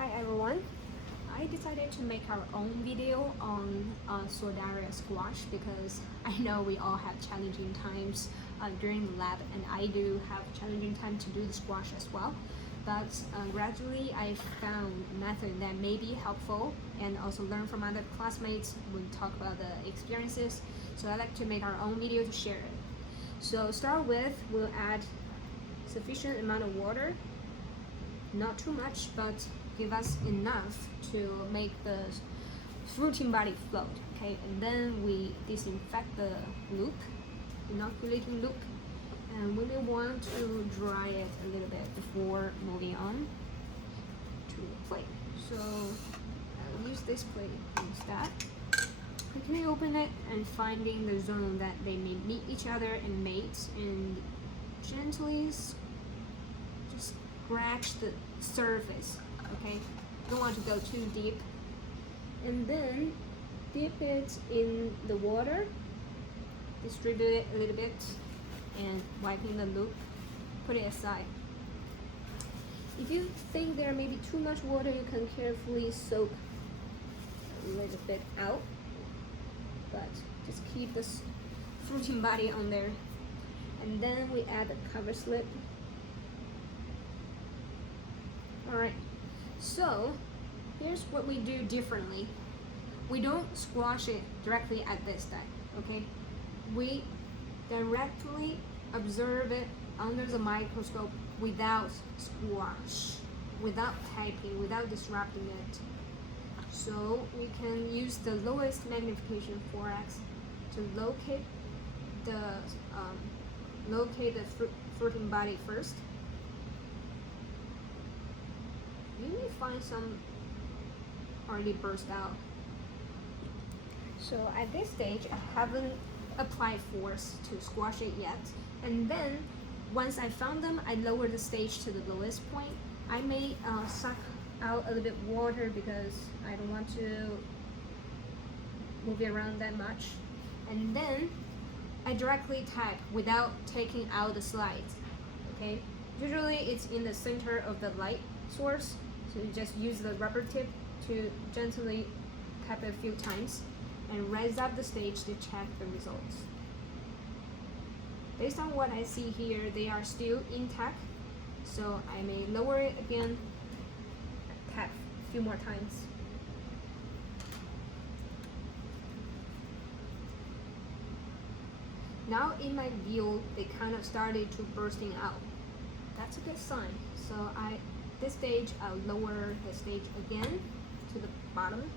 Hi everyone. I decided to make our own video on Sordaria squash because I know we all have challenging times during the lab, and I do have challenging time to do the squash as well. But gradually I found a method that may be helpful and also learn from other classmates when we talk about the experiences. So I like to make our own video to share it. So start with, we'll add sufficient amount of water, not too much, but give us enough to make the fruiting body float. Okay, and then we disinfect the loop, inoculating loop, and we may want to dry it a little bit before moving on to the plate. So I'll use this plate instead. Quickly open it and finding the zone that they may meet each other and mate, and gently just scratch the surface. Okay, don't want to go too deep, and then dip it in the water, distribute it a little bit, and wiping the loop, put it aside. If you think there may be too much water, you can carefully soak a little bit out, but just keep this fruiting body on there. And then we add the cover slip. Alright, so here's what we do differently. We don't squash it directly at this time, okay? We directly observe it under the microscope without squash, without typing, without disrupting it. So we can use the lowest magnification 4x to locate the fruiting body first. You may find some already burst out. So at this stage, I haven't applied force to squash it yet. And then once I found them, I lower the stage to the lowest point. I may suck out a little bit water because I don't want to move it around that much. And then I directly type without taking out the slides. Okay, usually it's in the center of the light source. So you just use the rubber tip to gently tap it a few times and raise up the stage to check the results. Based on what I see here, they are still intact, so I may lower it again, tap a few more times. Now in my view, they kind of started to bursting out. That's a good sign. So this stage, I'll lower the stage again to the bottom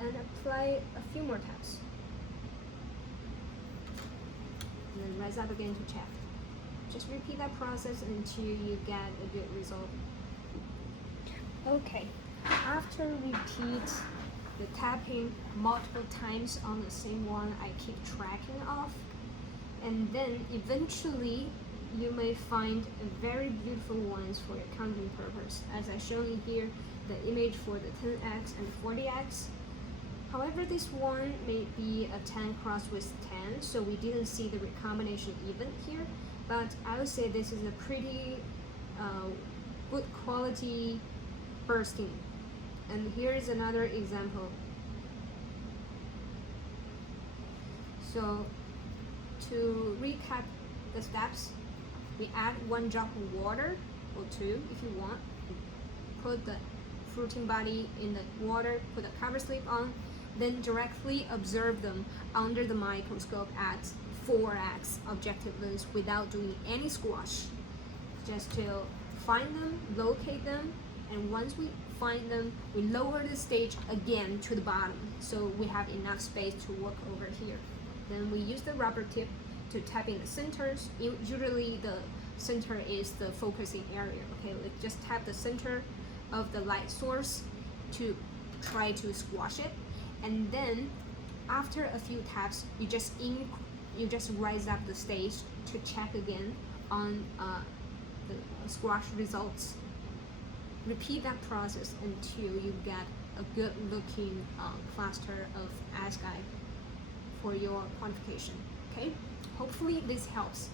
and apply a few more taps. And then rise up again to check. Just repeat that process until you get a good result. Okay, after repeat the tapping multiple times on the same one, I keep tracking off, and then eventually you may find very beautiful ones for your counting purpose, as I shown in here, the image for the 10x and 40x. However, this one may be a 10 crossed with 10, so we didn't see the recombination even here, but I would say this is a pretty good quality bursting. And here is another example. So to recap the steps, we add 1 drop of water, or 2 if you want. Put the fruiting body in the water, put the cover slip on, then directly observe them under the microscope at 4x objective lens without doing any squash. Just to find them, locate them, and once we find them, we lower the stage again to the bottom so we have enough space to work over here. Then we use the rubber tip to tap in the centers. Usually the center is the focusing area. Okay, we just tap the center of the light source to try to squash it, and then after a few taps, you just rise up the stage to check again on the squash results. Repeat that process until you get a good looking cluster of ASCII for your quantification. Okay, hopefully this helps.